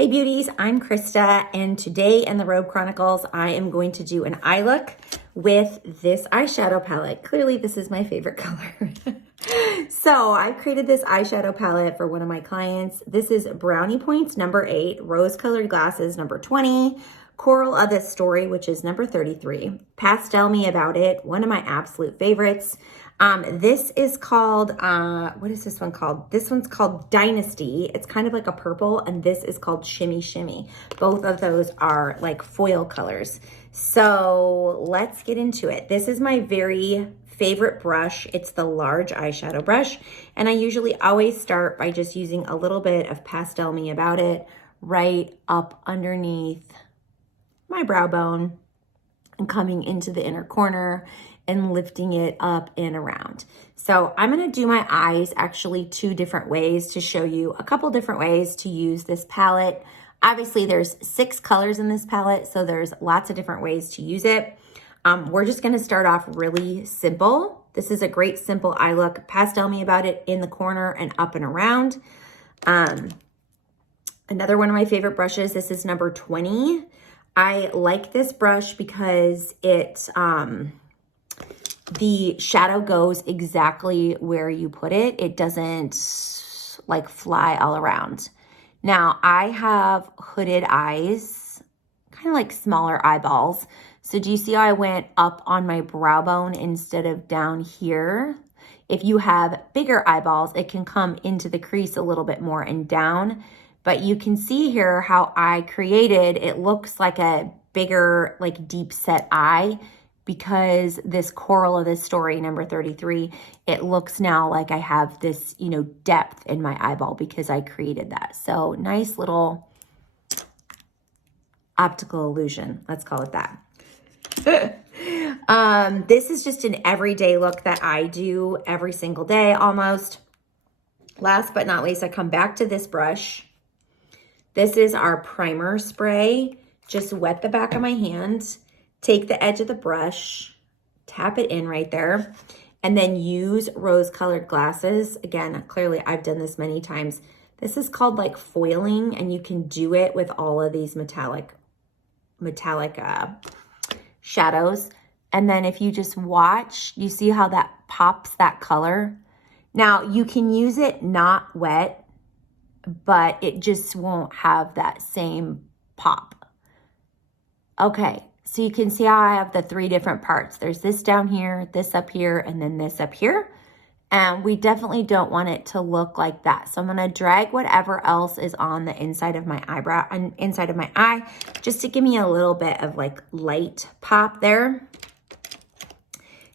Hey beauties, I'm Krista, and today in the Robe Chronicles, I am going to do an eye look with this eyeshadow palette. Clearly, this is my favorite color. So I created this eyeshadow palette for one of my clients. This is Brownie Points number 8, Rose Colored Glasses number 20, Coral of the Story, which is number 33, Pastel Me About It, one of my absolute favorites. This is called, what is this one called? This one's called Dynasty. It's kind of like a purple, and this is called Shimmy Shimmy. Both of those are like foil colors. So let's get into it. This is my very favorite brush. It's the large eyeshadow brush, and I usually always start by just using a little bit of Pastel Me About It right up underneath my brow bone and coming into the inner corner and lifting it up and around. So I'm gonna do my eyes actually 2 different ways to show you a couple different ways to use this palette. Obviously there's 6 colors in this palette, so there's lots of different ways to use it. We're just gonna start off really simple. This is a great simple eye look. Pastel Me About It in the corner and up and around. Another one of my favorite brushes, this is number 20. I like this brush because it, the shadow goes exactly where you put it. It doesn't like fly all around. Now I have hooded eyes, kind of like smaller eyeballs. So do you see how I went up on my brow bone instead of down here? If you have bigger eyeballs, it can come into the crease a little bit more and down. But you can see here how I created, it looks like a bigger, like deep set eye, because this Coral of the Story, number 33, it looks now like I have this, you know, depth in my eyeball because I created that. So nice little optical illusion, let's call it that. This is just an everyday look that I do every single day almost. Last but not least, I come back to this brush. This is our primer spray. Just wet the back of my hand. Take the edge of the brush, tap it in right there, and then use rose-colored glasses. Again, clearly I've done this many times. This is called like foiling, and you can do it with all of these metallic shadows. And then if you just watch, you see how that pops that color. Now you can use it not wet, but it just won't have that same pop. Okay. So you can see how I have the 3 different parts. There's this down here, this up here, and then this up here. And we definitely don't want it to look like that. So I'm gonna drag whatever else is on the inside of my eyebrow, and inside of my eye, just to give me a little bit of like light pop there.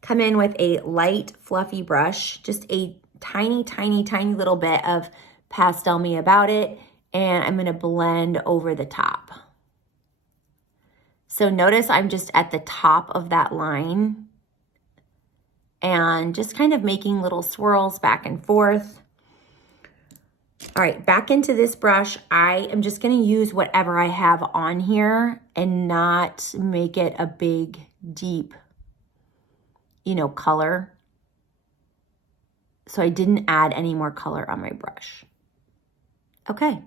Come in with a light fluffy brush, just a tiny, tiny, tiny little bit of Pastel Me About It, and I'm gonna blend over the top. So notice I'm just at the top of that line and just kind of making little swirls back and forth. All right, back into this brush. I am just gonna use whatever I have on here and not make it a big, deep, you know, color. So I didn't add any more color on my brush. Okay.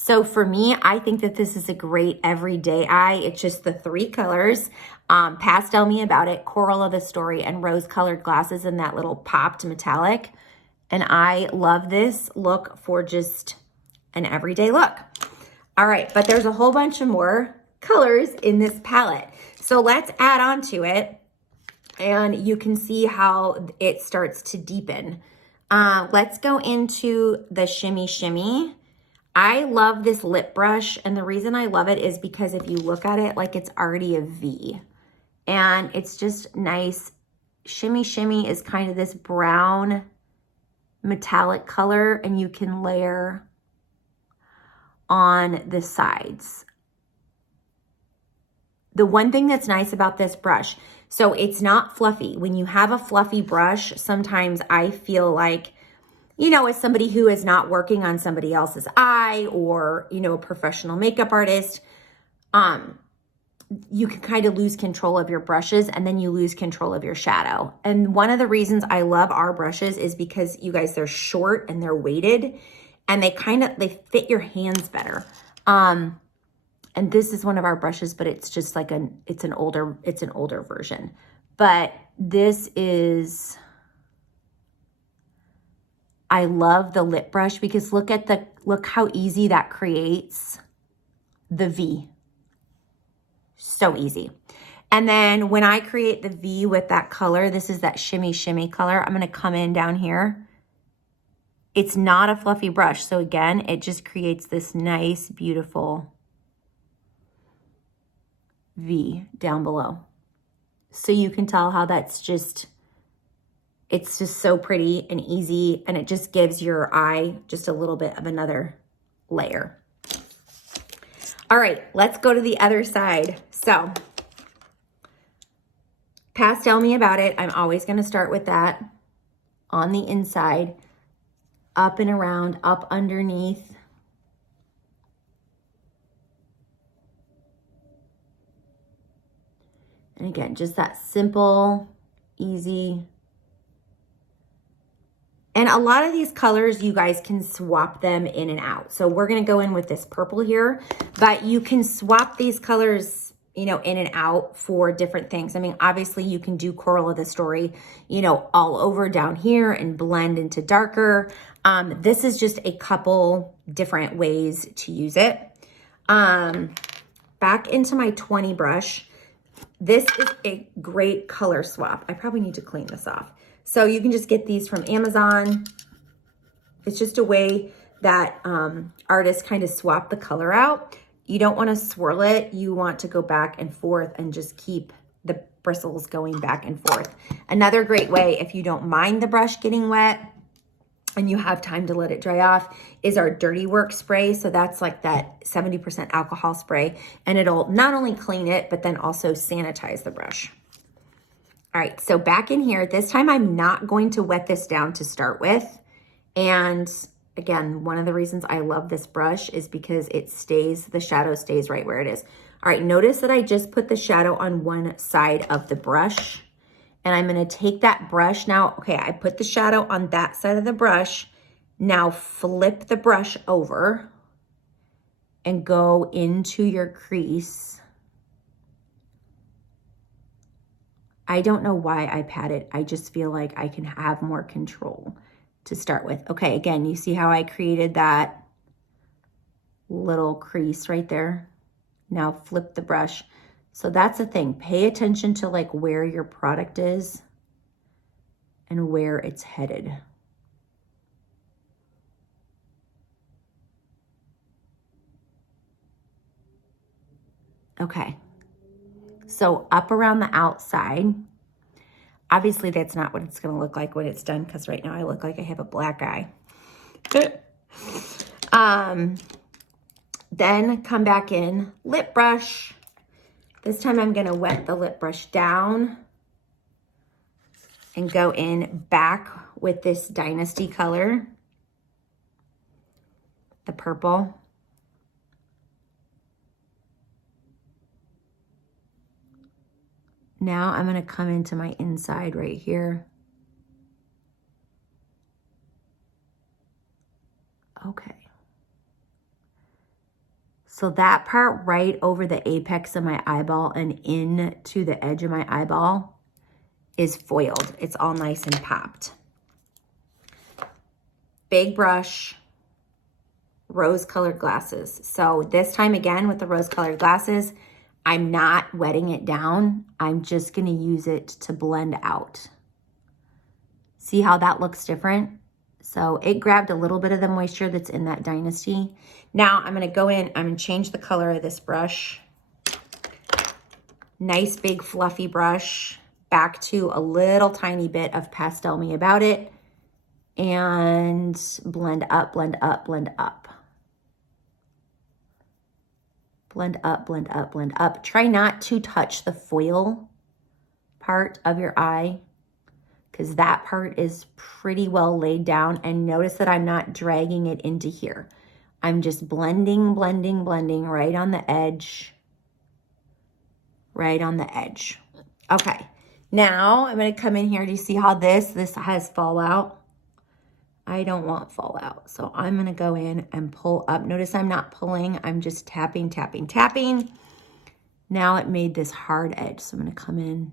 So for me, I think that this is a great everyday eye. It's just the 3 colors, Pastel Me About It, Coral of the Story, and rose-colored glasses in that little popped metallic. And I love this look for just an everyday look. All right, but there's a whole bunch of more colors in this palette. So let's add on to it, and you can see how it starts to deepen. Let's go into the Shimmy Shimmy. I love this lip brush, and the reason I love it is because if you look at it, like it's already a V, and it's just nice. Shimmy Shimmy is kind of this brown metallic color, and you can layer on the sides. The one thing that's nice about this brush, so it's not fluffy. When you have a fluffy brush, sometimes I feel like, you know, as somebody who is not working on somebody else's eye, or, you know, a professional makeup artist, you can kind of lose control of your brushes, and then you lose control of your shadow. And one of the reasons I love our brushes is because, you guys, they're short and they're weighted, and they fit your hands better. And this is one of our brushes, but it's just like it's an older version. But this is, I love the lip brush because look how easy that creates the V. So easy. And then when I create the V with that color, this is that Shimmy Shimmy color, I'm gonna come in down here. It's not a fluffy brush. So again, it just creates this nice, beautiful V down below. So you can tell how it's just so pretty and easy, and it just gives your eye just a little bit of another layer. All right, let's go to the other side. So Pastel Me About It. I'm always gonna start with that on the inside, up and around, up underneath. And again, just that simple, easy. And a lot of these colors, you guys can swap them in and out. So we're gonna go in with this purple here, but you can swap these colors, you know, in and out for different things. I mean, obviously you can do Coral of the Story, you know, all over down here and blend into darker. This is just a couple different ways to use it. Back into my 20 brush. This is a great color swap. I probably need to clean this off. So you can just get these from Amazon. It's just a way that artists kind of swap the color out. You don't want to swirl it. You want to go back and forth and just keep the bristles going back and forth. Another great way, if you don't mind the brush getting wet and you have time to let it dry off, is our Dirty Work spray. So that's like that 70% alcohol spray, and it'll not only clean it, but then also sanitize the brush. All right, so back in here, this time I'm not going to wet this down to start with. And again, one of the reasons I love this brush is because the shadow stays right where it is. All right, notice that I just put the shadow on one side of the brush, and I'm gonna take that brush now. Okay, I put the shadow on that side of the brush. Now flip the brush over and go into your crease. I don't know why I pat it. I just feel like I can have more control to start with. Okay, again, you see how I created that little crease right there? Now flip the brush. So that's the thing. Pay attention to like where your product is and where it's headed. Okay. So up around the outside, obviously that's not what it's gonna look like when it's done, because right now I look like I have a black eye. Then come back in, lip brush. This time I'm gonna wet the lip brush down and go in back with this Dynasty color, the purple. Now I'm gonna come into my inside right here. Okay. So that part right over the apex of my eyeball and into the edge of my eyeball is foiled. It's all nice and popped. Big brush, rose-colored glasses. So this time again with the rose-colored glasses, I'm not wetting it down. I'm just gonna use it to blend out. See how that looks different? So it grabbed a little bit of the moisture that's in that Dynasty. Now I'm gonna go in, I'm gonna change the color of this brush. Nice big fluffy brush, back to a little tiny bit of Pastel Me About It, and blend up, blend up, blend up. Blend up, blend up, blend up. Try not to touch the foil part of your eye, because that part is pretty well laid down. And notice that I'm not dragging it into here. I'm just blending, blending, blending right on the edge. Right on the edge. Okay, now I'm gonna come in here. Do you see how this has fallout? I don't want fallout. So I'm gonna go in and pull up. Notice I'm not pulling, I'm just tapping, tapping, tapping. Now it made this hard edge. So I'm gonna come in,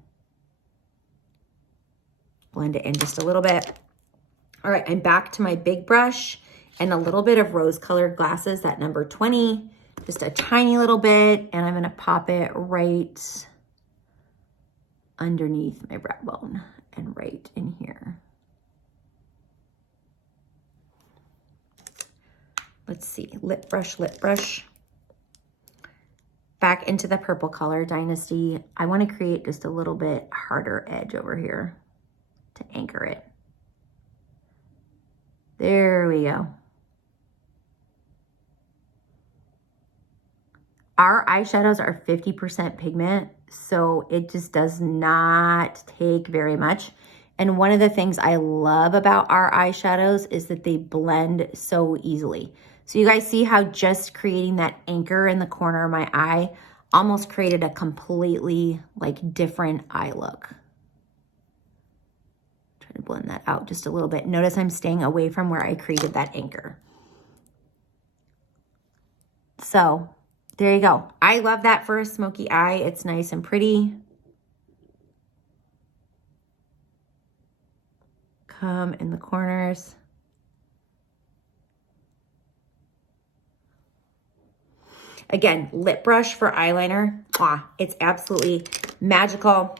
blend it in just a little bit. All right, I'm back to my big brush and a little bit of rose-colored glasses, that number 20, just a tiny little bit, and I'm gonna pop it right underneath my brow bone and right in here. Let's see, lip brush, lip brush. Back into the purple color, Dynasty. I wanna create just a little bit harder edge over here to anchor it. There we go. Our eyeshadows are 50% pigment, so it just does not take very much. And one of the things I love about our eyeshadows is that they blend so easily. So you guys see how just creating that anchor in the corner of my eye almost created a completely like different eye look. Try to blend that out just a little bit. Notice I'm staying away from where I created that anchor. So there you go. I love that for a smoky eye. It's nice and pretty. Come in the corners. Again, lip brush for eyeliner. It's absolutely magical.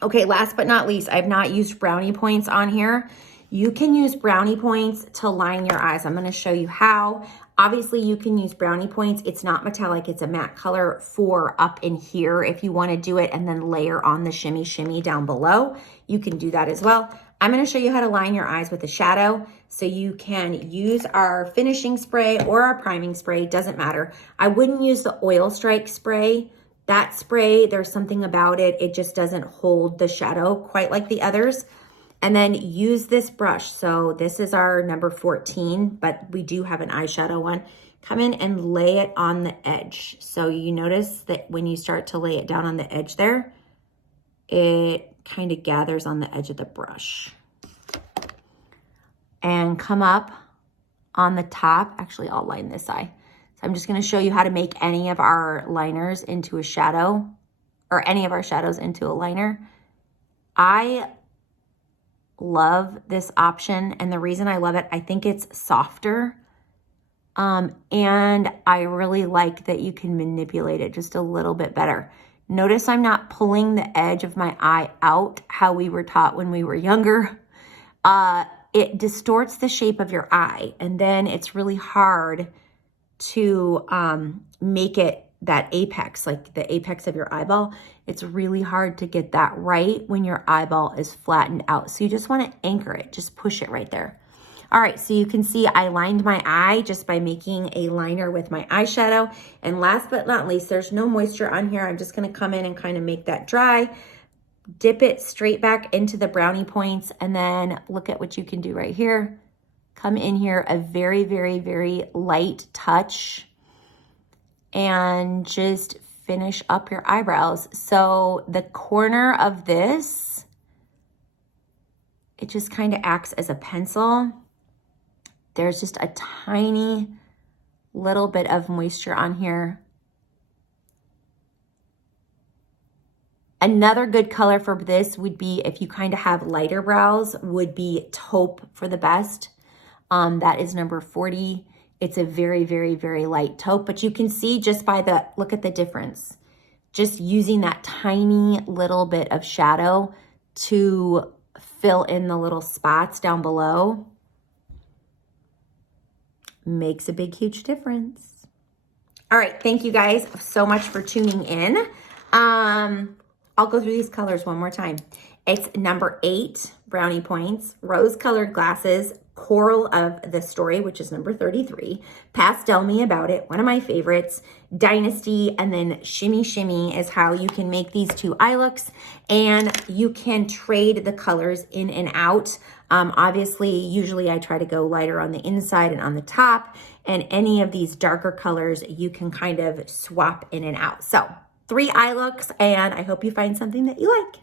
Okay, last but not least, I've not used Brownie Points on here. You can use Brownie Points to line your eyes. I'm gonna show you how. Obviously, you can use Brownie Points. It's not metallic, it's a matte color for up in here. If you wanna do it and then layer on the Shimmy Shimmy down below, you can do that as well. I'm gonna show you how to line your eyes with a shadow. So you can use our finishing spray or our priming spray, doesn't matter. I wouldn't use the oil strike spray. That spray, there's something about it, it just doesn't hold the shadow quite like the others. And then use this brush. So this is our number 14, but we do have an eyeshadow one. Come in and lay it on the edge. So you notice that when you start to lay it down on the edge there, it kind of gathers on the edge of the brush. And come up on the top. Actually, I'll line this eye. So I'm just gonna show you how to make any of our liners into a shadow, or any of our shadows into a liner. I love this option, and the reason I love it, I think it's softer, and I really like that you can manipulate it just a little bit better. Notice I'm not pulling the edge of my eye out how we were taught when we were younger. It distorts the shape of your eye, and then it's really hard to make it that apex, like the apex of your eyeball. It's really hard to get that right when your eyeball is flattened out. So you just want to anchor it, just push it right there. All right, so you can see I lined my eye just by making a liner with my eyeshadow. And last but not least, there's no moisture on here. I'm just gonna come in and kind of make that dry, dip it straight back into the Brownie Points, and then look at what you can do right here. Come in here, a very, very, very light touch, and just finish up your eyebrows. So the corner of this, it just kind of acts as a pencil. There's just a tiny little bit of moisture on here. Another good color for this would be, if you kind of have lighter brows, would be taupe for the best. That is number 40. It's a very, very, very light taupe, but you can see just by the, look at the difference. Just using that tiny little bit of shadow to fill in the little spots down below makes a big, huge difference. All right, thank you guys so much for tuning in. I'll go through these colors one more time. It's number 8, Brownie Points, rose-colored glasses, Coral of the Story, which is number 33, Pastel Me About It, one of my favorites, Dynasty, and then Shimmy Shimmy is how you can make these 2 eye looks, and you can trade the colors in and out. Obviously, usually I try to go lighter on the inside and on the top, and any of these darker colors you can kind of swap in and out. So 3 eye looks, and I hope you find something that you like.